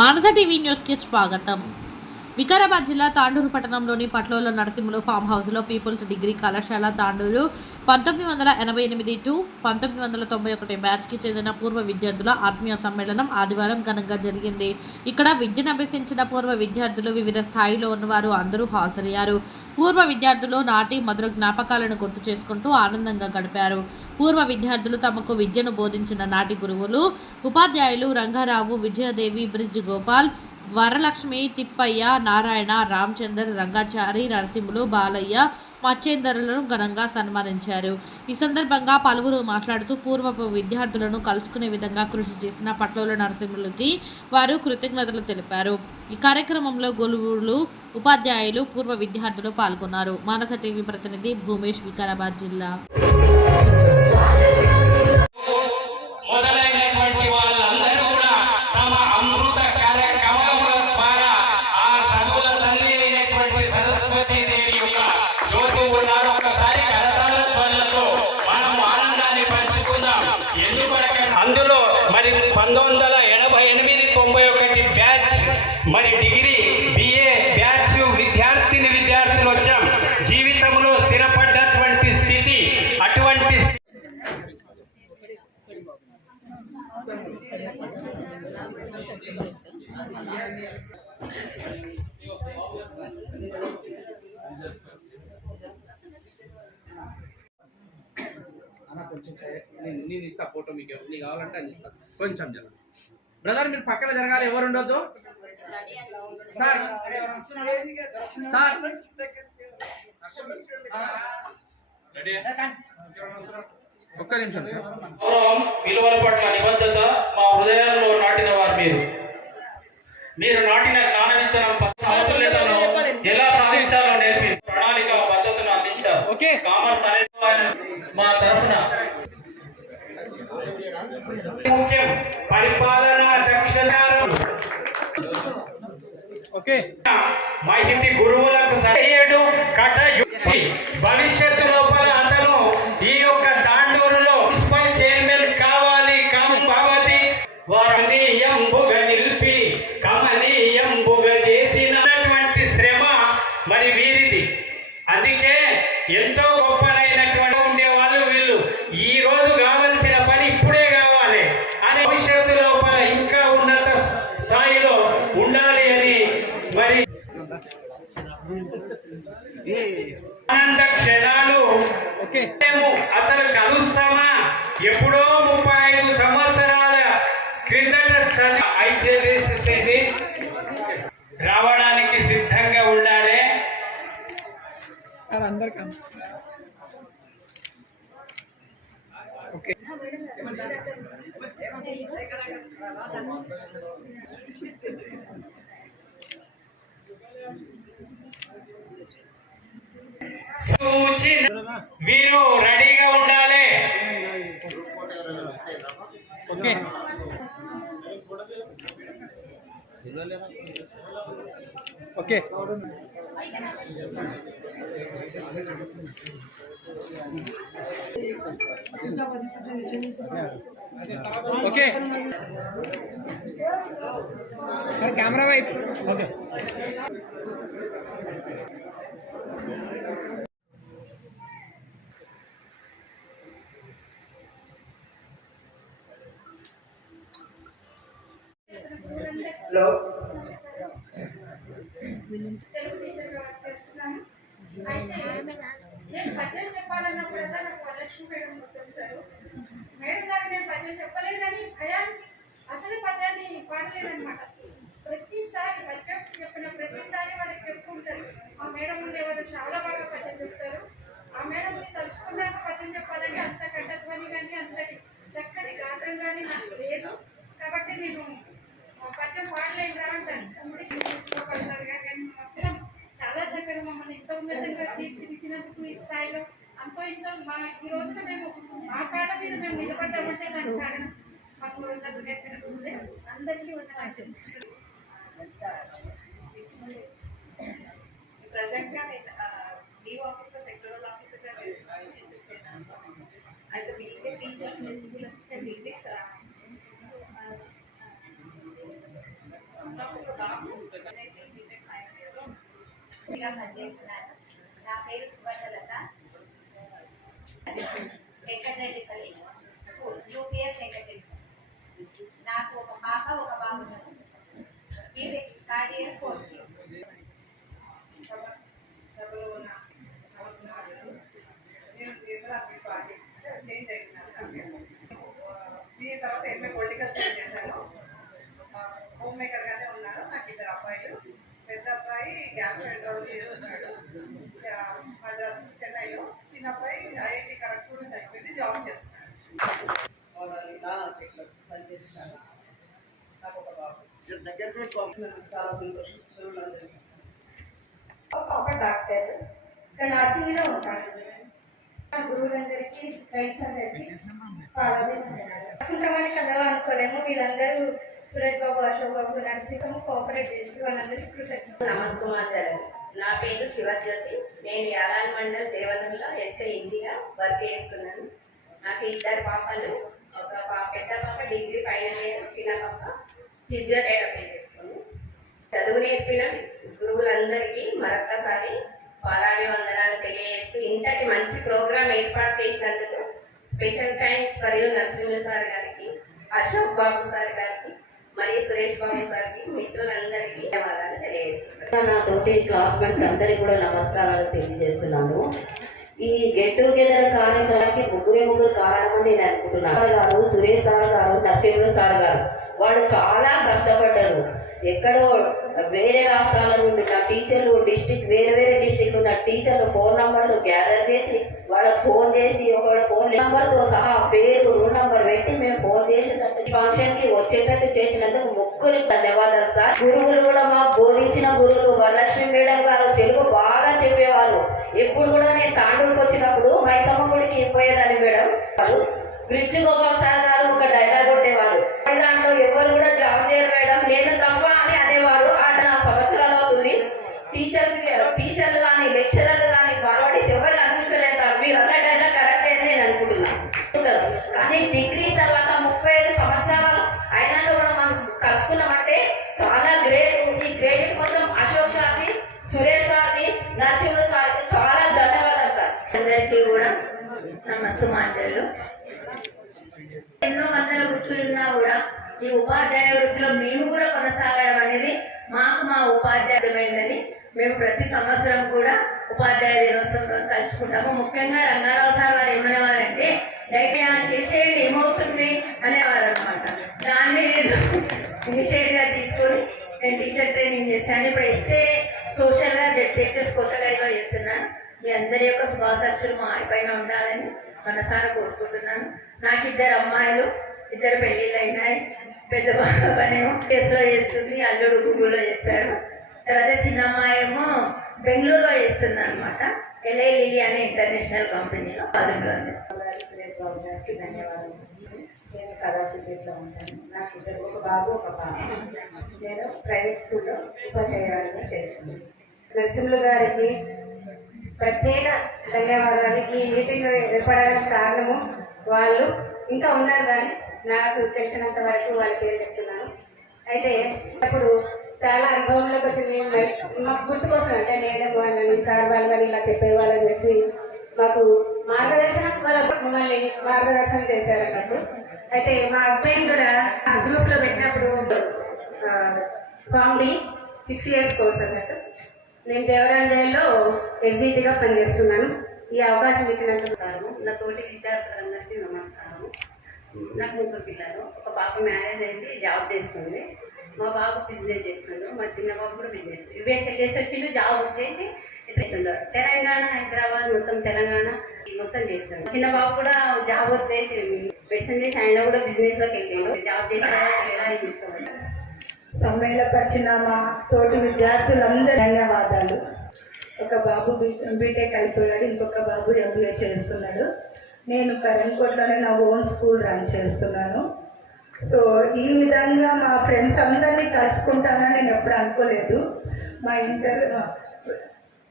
మానస TV న్యూస్కి స్వాగతం. వికారాబాద్ జిల్లా తాండూరు పట్టణంలోని పట్లోల నరసింహులు ఫామ్ హౌస్లో పీపుల్స్ డిగ్రీ కళాశాల తాండూరు పంతొమ్మిది వందల ఎనభై ఎనిమిది టు పంతొమ్మిది వందల తొంభై ఒకటి బ్యాచ్కి చెందిన పూర్వ విద్యార్థుల ఆత్మీయ సమ్మేళనం ఆదివారం ఘనంగా జరిగింది. ఇక్కడ విద్యను అభ్యసించిన పూర్వ విద్యార్థులు వివిధ స్థాయిలో ఉన్నవారు అందరూ హాజరయ్యారు. పూర్వ విద్యార్థులు నాటి మధుర జ్ఞాపకాలను గుర్తు చేసుకుంటూ ఆనందంగా గడిపారు. పూర్వ విద్యార్థులు తమకు విద్యను బోధించిన నాటి గురువులు ఉపాధ్యాయులు రంగారావు విజయదేవి బ్రిడ్జ్ గోపాల్ వరలక్ష్మి తిప్పయ్య నారాయణ రామచందర్ రంగాచారి నరసింహులు బాలయ్య మచ్చేందరులను ఘనంగా సన్మానించారు. ఈ సందర్భంగా పలువురు మాట్లాడుతూ పూర్వపు విద్యార్థులను కలుసుకునే విధంగా కృషి చేసిన పట్లోల నరసింహులకి వారు కృతజ్ఞతలు తెలిపారు. ఈ కార్యక్రమంలో గొలువులు ఉపాధ్యాయులు పూర్వ విద్యార్థులు పాల్గొన్నారు. మానస టీవీ ప్రతినిధి భూమేష్ వికారాబాద్ జిల్లా. అన్న కొంచెం. నేను నేను ఇస్తా ఫోటో మీకు ఎవరు- నీకు కావాలంటే అని ఇస్తా. కొంచెం బ్రదర్ మీరు పక్కన జరగాలి ఎవరు ఉండొద్దు? సార్ సార్ ఒక్క నిమిషం. గౌరవం విలువల పట్ల నిబద్ధత మా హృదయాల్లో నాటిన వారు మీరు. మీరు నాటిన జ్ఞాన విత్తనం సమతుల్యతను ఎలా సాధించాలో నేర్పి ప్రణాళిక పద్ధతులను అందించారు. ఓకే. కామర్స్ అనేది మా తరఫున. ముఖ్యం పరిపాలన దక్షత ఓకే. మహితి గురువులకు సహాయుడు కట యుక్తి భవిష్యత్తు లోపల అతను ఈ యొక్క అందరికీ ఓకే సూచన వీరు రెడీగా ఉండాలి. Okay okay okay sir camera వైపు ఓకే తెలుగు చేస్తున్నాను అయితే నేను పద్యం చెప్పాలన్నప్పుడల్లా నాకు వరలక్ష్మి మేడం గుర్తొస్తారు మేడం గారు నేను పద్యం చెప్పలేదని భయానికి అసలు పద్యాన్ని పాడలేదన్నమాట ప్రతిసారి పద్యం చెప్పిన ప్రతిసారి వాళ్ళకి చెప్పుకుంటారు ఆ మేడం ఉండేవారు చాలా బాగా పద్యం చెప్తారు ఆ మేడంని తలుచుకున్నాక పద్యం చెప్పాలంటే అంత కంఠధ్వని కానీ అంతటి చక్కటి గాత్రం కానీ నాకు లేదు. కాబట్టి నేను చాలా చక్కగా మమ్మల్ని ఇంత ఉన్నతంగా తీర్చిదిద్దినందుకు ఈ స్థాయిలో అంతో ఇంత మా ఈ రోజున మేము మా కాళ్ళ మీద మేము నిలబడ్డామంటే దానికి కారణం మాకు అందరికీ ఉన్న ప్రజెంట్గా టీచర్గా పనిచేస్తున్నాను నా పేరు సువర్ణలత వెంకటరెడ్డిపల్లి స్కూల్ యూపీఎస్ వెంకటరెడ్డిపల్లి నాకు ఒక పాప ఒక బాబు ఉన్నారు. థర్డ్ ఇయర్ ఫోర్త్ ఇయర్ ఉన్న నేను చేంజ్ తర్వాత ఎంఏ పొలిటికల్ సైన్స్ చేశాను హోమ్ మేకర్ గానే ఉన్నారు. నాకు ఇద్దరు అబ్బాయిలు. పెద్ద అబ్బాయి గ్యాస్ ఎంట్రాలజీ చేస్తున్నాడు ఆ, మద్రాసు చెన్నైలో చిన్న అబ్బాయి ఐఐటి ఖరగ్పూర్ నుంచి అయిపోయింది జాబ్ చేస్తున్నాడు నాన్న పనిచేస్తున్నాను నాకు ఒక బాబు చాలా సంతోషం ఒక డాక్టర్ ఇక్కడ నర్సింగ్లో ఉంటాను గురువులందరికీ ఫ్రెండ్స్ అందరికీ పాల్గొంటామని కదా అనుకోలేము వీళ్ళందరూ సురేష్ బాబు అశోక్ బాబు నర్సింగ్ కోఆపరేట్ చేసి వాళ్ళందరికీ కృతజ్ఞతలు నమస్కారం నా పేరు శివజ్యోతి నేను యాదాన్ మండల్ దేవలంలో ఎస్ఐ ఇండియా వర్క్ చేస్తున్నాను నాకు ఇద్దరు పాపలు ఒక పాప పెద్ద పాప డిగ్రీ ఫైనల్ ఇయర్ చిన్న పాప ఫిజియోథెరపీ చేసుకోండి చదువు నేర్పిన గురువులందరికీ మరొకసారి పాదాభి వందనాలు తెలియజేస్తూ ఇంతటి మంచి ప్రోగ్రాం ఏర్పాటు చేసినందుకు స్పెషల్ థ్యాంక్స్ మరియు నరసింహ సార్ గారికి అశోక్ బాబు సార్ గారికి మరియు సురేష్ బాబు సార్కి మిత్రులందరికీ ధన్యవాదాలు తెలియజేస్తున్నాను. నా తోటి క్లాస్మేట్స్ అందరికి కూడా నమస్కారాలు తెలియజేస్తున్నాను. ఈ గెట్ టుగెదర్ కార్యక్రమానికి ముగ్గురే ముగ్గురు కారణమని నేను అనుకుంటున్నాను. సార్ గారు సురేష్ సార్ గారు నరసింహ సార్ గారు వాళ్ళు చాలా కష్టపడ్డారు. ఎక్కడో వేరే రాష్ట్రాల నుండి ఉన్న టీచర్లు డిస్టిక్ వేరే వేరే డిస్టిక్ ఉన్న టీచర్లు ఫోన్ నంబర్లు గ్యాదర్ చేసి వాళ్ళకి ఫోన్ చేసి ఒకవేళ ఫోన్ నెంబర్తో సహా పేరు రూల్ నంబర్ పెట్టి మేము ఫోన్ చేసినట్టు ఫంక్షన్కి వచ్చేటట్టు చేసినందుకు ముగ్గురికి ధన్యవాదాలు సార్. గురువులు కూడా మా బోధించిన గురువులు వరలక్ష్మి మేడం గారు తెలుగు బాగా చెప్పేవారు. ఎప్పుడు కూడా నేను తాండూరుకు వచ్చినప్పుడు మైసమ్మ గుడికి పోయేదాన్ని మేడం. వాళ్ళు బ్రిడ్జి గోపాల్ సార్ గారు ఒక డైలాగ్ కొట్టేవారు దాంట్లో ఎవరు కూడా జాబ్ చేయరు మేడం నేను తప్ప అని అనేవారు. అది నా సంవత్సరాలు అవుతుంది. టీచర్ టీచర్లు కానీ లెక్చరర్లు కానీ మరొకటి ఎవరు అనిపించలేదు సార్. మీరు అన్న డైలాగ్ కరెక్ట్ అని నేను అనుకుంటున్నాను కానీ డిగ్రీ తర్వాత ముప్పై ఐదు సంవత్సరాలు అయినాక కూడా మనం కలుసుకున్నామంటే చాలా గ్రేట్ ఈ గ్రేట్ కోసం అశోక్ సార్కి సురేష్ సార్కి నరసింహ సార్కి చాలా ధన్యవాదాలు సార్. అందరికీ కూడా నమస్తే మాటలు. ఉపాధ్యాయుడమైందని మేము ప్రతి సంవత్సరం కూడా ఉపాధ్యాయ దినోత్సవంలో తలుచుకుంటాము ముఖ్యంగా రంగారావు సార్ వారు ఏమనేవారంటే డైట్ చేసేది ఏమవుతుంది? అనేవారు అనమాట దాన్ని నేను ఇనిషియేట్గా తీసుకొని నేను టీచర్ ట్రైనింగ్ చేశాను. ఇప్పుడు ఎస్ఏ సోషల్గా జెడ్ టీచర్స్ కొత్తగా చేస్తున్నాను. మీ అందరి యొక్క శుభాకాంక్షలు మా పైన ఉండాలని మనసారా కోరుకుంటున్నాను. నాకు ఇద్దరు అమ్మాయిలు ఇద్దరు పెళ్ళిళ్ళు అయినాయి. పెద్ద బాబనేమో కేసులో చేస్తుంది అల్లుడు గూగుల్లో చేస్తాడు. తర్వాత చిన్న ఏమో బెంగళూరులో చేస్తుంది అనమాట ఎల్ఐ లిలి అనే ఇంటర్నేషనల్ కంపెనీలో పదంలో సురేష్ బాబు గారికి ధన్యవాదాలు నేను సదాశివపేటలో ఉంటాను. నాకు ఇద్దరు ఒక బాబు ఒక పాప. నేను ప్రైవేట్ స్కూల్లో ఉపాధ్యాయులుగా చేస్తున్నాను. నరసింహులు గారికి ప్రత్యేక ధన్యవాదాలు. ఈ మీటింగ్ ఏర్పడడానికి కారణము వాళ్ళు ఇంకా ఉన్నారు కానీ నాకు తెలిసినంత వరకు వాళ్ళకి ఏం చెప్తున్నాను. అయితే అప్పుడు చాలా అనుభవంలోకి వచ్చింది మాకు గుర్తుకోసం అంటే నేను వాళ్ళని సార్ వాళ్ళు కానీ ఇలా చెప్పేవాళ్ళని చేసి మాకు మార్గదర్శనం వాళ్ళ మమ్మల్ని మార్గదర్శనం చేశారు అన్నప్పుడు అయితే మా హస్బెండ్ కూడా గ్రూప్లో పెట్టినప్పుడు కామెడీ సిక్స్ ఇయర్స్ కోర్స్ అన్నట్టు. నేను దేవరాంజలిలో ఎస్జీటీగా పనిచేస్తున్నాను. ఈ అవకాశం ఇచ్చినందుకు సార్. నా తోటి విద్యార్థులందరికీ నమస్కారము నాకు ముగ్గురు పిల్లలు. ఒక పాప మ్యారేజ్ అయింది జాబ్ చేస్తుంది. మా బాబు బిజినెస్ చేస్తుండ్రు మా చిన్న బాబు కూడా బిజినెస్. యుఎస్ వెళ్ళేసి వచ్చిండు జాబ్ చేసి చేస్తుండ్రు తెలంగాణ హైదరాబాద్ మొత్తం తెలంగాణ ఈ మొత్తం చేస్తుండ్రు చిన్న బాబు కూడా జాబ్ వచ్చేసి మెడిసిన్ చేసి ఆయన కూడా బిజినెస్లోకి వెళ్ళిండు. జాబ్ చేసి ఇష్టపడ్డాడు సమ్మేళపరిచిన మా తోటి విద్యార్థులందరూ ధన్యవాదాలు. ఒక బాబు బీ బీటెక్ అయిపోయాడు ఇంకొక బాబు ఎంబీఏ చేస్తున్నాడు. నేను కరెంట్ కోట్లోనే నా ఓన్ స్కూల్ రన్ చేస్తున్నాను. సో ఈ విధంగా మా ఫ్రెండ్స్ అందరినీ కలుసుకుంటానని నేను ఎప్పుడు అనుకోలేదు. మా ఇంటర్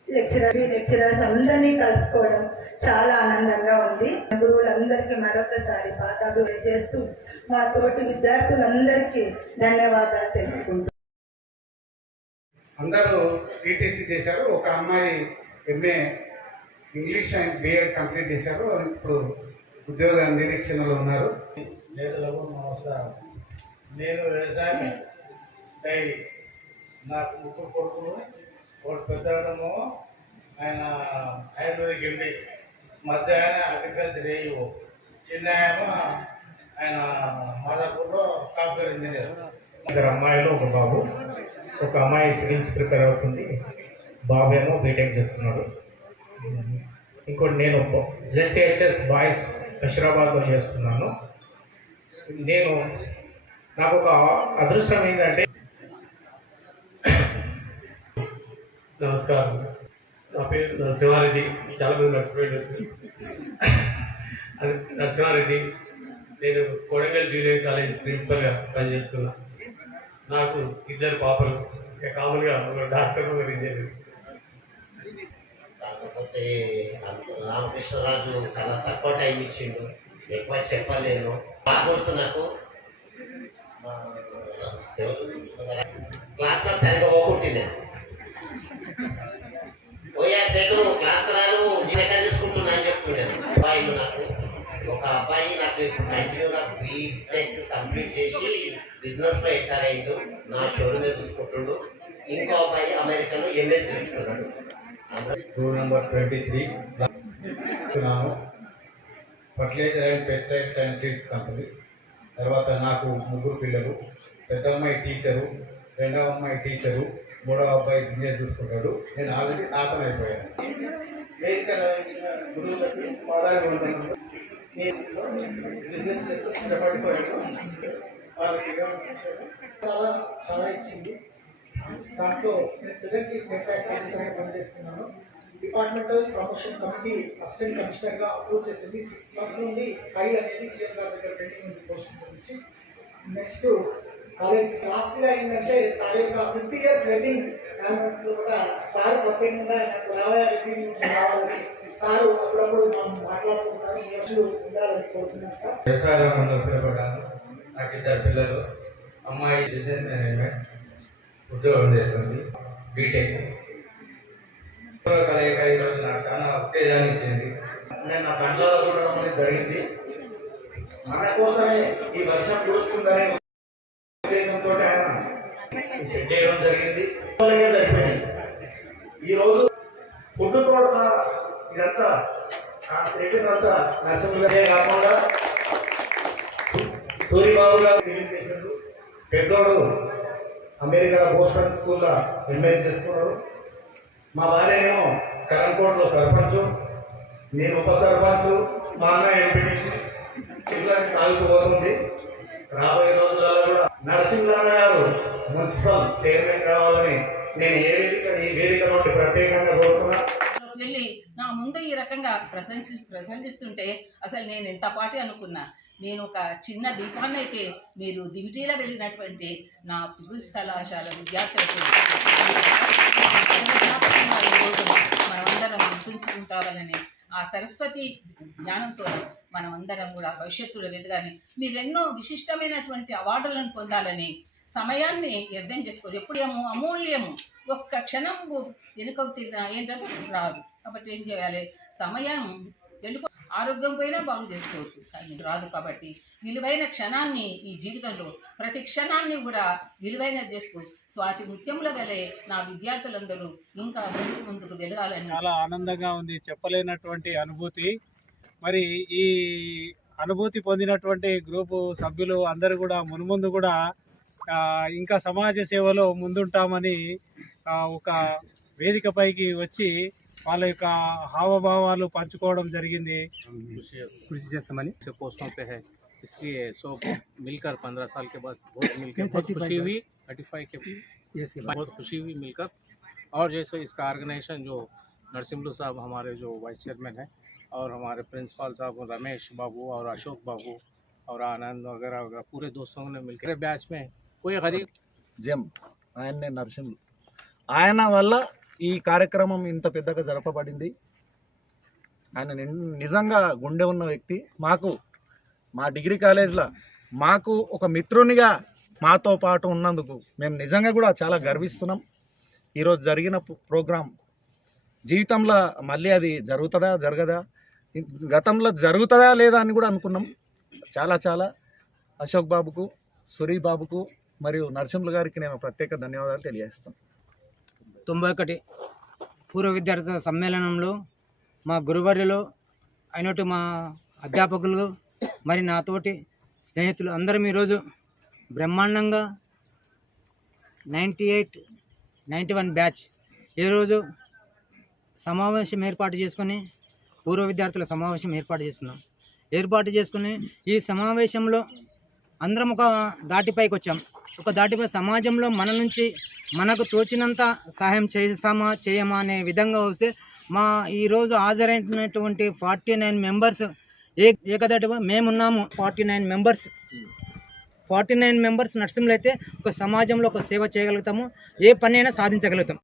లెక్చరర్ లెక్చరర్స్ అందరినీ కలుసుకోవడం చాలా ఆనందంగా ఉంది. గురువులందరికీ మరొకసారి పాతాలు చేస్తూ మా తోటి విద్యార్థులందరికీ ధన్యవాదాలు తెలుసుకుంటూ అందరూ టీటీసీ చేశారు ఒక అమ్మాయి MA English and B Ed complete చేశారు. ఇప్పుడు ఉద్యోగ నిరీక్షణలో ఉన్నారు. నేతలకు నమస్కారం. నేను వ్యవసాయం డైరీ. నాకు ముగ్గురు కొడుకులు ఒకటి పెద్దడము ఆయన ఆయుర్వేదిక్ ఎండి మధ్య ఆయన అగ్రికల్చర్ ఏఈఓ చిన్న ఆయన ఆయన మాదాపూర్లో సాఫ్ట్వేర్ ఇంజనీర్. ఇద్దరు అమ్మాయిలు ఒక బాబు. ఒక అమ్మాయి సివిల్స్ ప్రిపేర్ అవుతుంది. బాబు ఏమో బీటెక్ చేస్తున్నాడు. ఇంకోటి నేను జెడ్టీహెచ్ఎస్ బాయ్స్ హైదరాబాద్లో చేస్తున్నాను. నేను నాకు ఒక అదృష్టం ఏంటంటే నమస్కారం. నా పేరు నరసింహారెడ్డి. చాలా మంది మర్చిపోయింది వచ్చి అది నరసింహారెడ్డి. నేను కొడంగల్ జూనియర్ కాలేజ్ ప్రిన్సిపల్గా పనిచేస్తున్నా. నాకు ఇద్దరు పాపలు. కామన్గా ఒక డాక్టర్ ఒక ఇంజనీర్. కాకపోతే రామకృష్ణరాజు చాలా తక్కువ టైం ఇచ్చిండు. ఎక్కువ చెప్పలేను. బాగుంటు నాకు. క్లాస్లో సరిగ్గా పోకుంటుంది పోయా సెట్ క్లాస్ రాను జీవితం తీసుకుంటున్నా అని చెప్తున్నాను అబ్బాయిలు నాకు ఒక అబ్బాయి నాకు కంటిన్యూగా బీటెక్ కంప్లీట్ చేసి బిజినెస్లో ఎంటర్ అయ్యిండు. నా షోరూమే చూసుకుంటుండు. ఇంకో అబ్బాయి అమెరికాలో ఎంఎస్ తీసుకున్నాడు. అందరూ number twenty three fertilizer and pesticides and seeds company. తర్వాత నాకు ముగ్గురు పిల్లలు పెద్ద అమ్మాయి టీచరు రెండవ అమ్మాయి టీచరు మూడవ అబ్బాయి ఇంజనీర్ చూసుకుంటాడు. నేను ఆల్రెడీ తాతను అయిపోయాను బిజినెస్ చేస్తే వాళ్ళకి చాలా చాలా ఇచ్చింది. దాంట్లో నేను ప్రజెంట్ స్టేట్ ట్యాక్స్ పనిచేస్తున్నాను. డిపార్ట్మెంటల్ ప్రమోషన్ కమిటీ అసిస్టెంట్ కమిషనర్గా అప్రూవ్ చేసింది. సిక్స్ మంత్స్ నుండి ఫైల్ అనేది సీఎం గారి దగ్గర పెండింగ్ ఉంది పోస్టింగ్ గురించి. నెక్స్ట్ కాలేజ్ లాస్ట్గా ఏంటంటే సార్ యొక్క ఫిఫ్టీ ఇయర్స్ వెడ్డింగ్ కూడా సార్ ప్రత్యేకంగా నాకు రావయ వెడ్డింగ్ రావాలని సార్ అప్పుడప్పుడు మనం మాట్లాడుకుంటారు ఈ రోజు ఉండాలని కోరుతున్నాను సార్. వ్యవసాయ రంగంలో నాకు ఇద్దరు పిల్లలు అమ్మాయి బిజినెస్ మేనేజ్మెంట్ ఉద్యోగం చేస్తుంది బీటెక్ కలయిక ఈరోజు నాకు చాలా ఉత్తేజాన్ని ఇచ్చింది నేను నా కళ్ళలో చూడడం అనేది జరిగింది మన కోసమే ఈ వర్షం కురుస్తుందనే ఉద్దేశంతో ఆయన సెట్ చేయడం జరిగింది జరిపోయింది ఈరోజు ఈ రోజు ఫుడ్ తోట ఇదంతా ఆ పెట్టినంతా నర్సింహులనే కాకుండా సూర్యబాబు గారు సివిల్ చేసినట్టు పెద్దోడు అమెరికా బోస్టన్ స్కూల్లో ఎంఏ చేసుకున్నాడు మా భార్యనేమో కరంకోట్లో సర్పంచ్ నేను ఉప సర్పంచ్ మా అన్న ఎంపీ ఇట్లా సాగుతూ రాబోయే రోజులలో కూడా నరసింహరావు గారు మున్సిపల్ చైర్మన్ కావాలని నేను ఏ వేదిక ఈ వేదిక నుండి ప్రత్యేకంగా కోరుతున్నా. వెళ్ళి నా ముందు ఈ రకంగా ప్రశంసి ప్రసంగిస్తుంటే అసలు నేను ఎంత పాటి అనుకున్నా. నేను ఒక చిన్న దీపాన్ని అయితే మీరు దివిటీలో వెళ్ళినటువంటి నా పురుష కళాశాల విద్యార్థులకు ఆ సరస్వతి జ్ఞానంతో మనమందరం కూడా భవిష్యత్తులో వెళ్ళగానే మీరెన్నో విశిష్టమైనటువంటి అవార్డులను పొందాలని సమయాన్ని అర్థం చేసుకోరు ఎప్పుడు ఏమో అమూల్యము. ఒక్క క్షణం వెనుకకు తిరిగినా ఏంటంటే రాదు. కాబట్టి ఏం చేయాలి? సమయం వెళ్ళిపో ఆరోగ్యం పోయినా బాగు చేసుకోవచ్చు. కానీ రాదు కాబట్టి విలువైన క్షణాన్ని ఈ జీవితంలో ప్రతి క్షణాన్ని కూడా విలువైన చేసుకు స్వాతి ముత్యముల వలె నా విద్యార్థులందరూ ఇంకా ముందుకు ముందుకు వెళ్ళాలని చాలా ఆనందంగా ఉంది. చెప్పలేనటువంటి అనుభూతి. మరి ఈ అనుభూతి పొందినటువంటి గ్రూపు సభ్యులు అందరూ కూడా మునుముందు కూడా ఇంకా సమాజ సేవలో ముందుంటామని ఒక వేదిక పైకి వచ్చి వాళ్ళ యొక్క హావభావాలు పంచుకోవడం జరిగింది. కృషి చేస్తామని చెప్పవసరం इसलिए सो मिलकर पंद्रह साल के बाद बहुत मिलकर बहुत खुशी हुई थर्टी फाइव के बहुत खुशी हुई मिलकर और जैसे इसका ऑर्गेनाइजेशन जो नरसिम्लू साहब हमारे जो वाइस चेयरमैन हैं और हमारे प्रिंसिपल साहब रमेश बाबू और अशोक बाबू और आनंद वगैरह वगैरह पूरे दोस्तों ने मिलकर बैच में कोई गरीब జెమ్ ఆయన్నే నరసింహులు ఆయన వల్ల ఈ కార్యక్రమం ఇంత పెద్దగా జరపబడింది ఆయన నిన్- నిజంగా గుండె ఉన్న వ్యక్తి మాకు మా డిగ్రీ కాలేజ్లో మాకు ఒక మిత్రునిగా మాతో పాటు ఉన్నందుకు మేము నిజంగా కూడా చాలా గర్విస్తున్నాం. ఈరోజు జరిగిన ప్రోగ్రాం జీవితంలో మళ్ళీ అది జరుగుతుందా జరగదా? గతంలో జరుగుతుందా లేదా అని కూడా అనుకున్నాం. చాలా చాలా. అశోక్ బాబుకు సురీ బాబుకు మరియు నరసింహులు గారికి నేను ప్రత్యేక ధన్యవాదాలు తెలియజేస్తాను. తొంభై ఒకటి పూర్వ విద్యార్థుల సమ్మేళనంలో మా గురువర్యులు అయినట్టు మా అధ్యాపకులు మరి నాతోటి స్నేహితులు అందరం ఈరోజు బ్రహ్మాండంగా ninety eight ninety one batch ఈరోజు సమావేశం ఏర్పాటు చేసుకొని పూర్వ విద్యార్థుల సమావేశం ఏర్పాటు చేసుకున్నాం. ఏర్పాటు చేసుకుని ఈ సమావేశంలో అందరం ఒక దాటిపైకి వచ్చాం. ఒక దాటిపై సమాజంలో మన నుంచి మనకు తోచినంత సహాయం చేస్తామా చేయమా అనే విధంగా వస్తే మా ఈరోజు హాజరైనటువంటి ఫార్టీ నైన్ మెంబర్స్ ఏ ఏకదాటిగా మేమున్నాము. Forty nine members. Forty nine members నర్సింగ్లు అయితే ఒక సమాజంలో ఒక సేవ చేయగలుగుతాము. ఏ పని అయినా సాధించగలుగుతాం.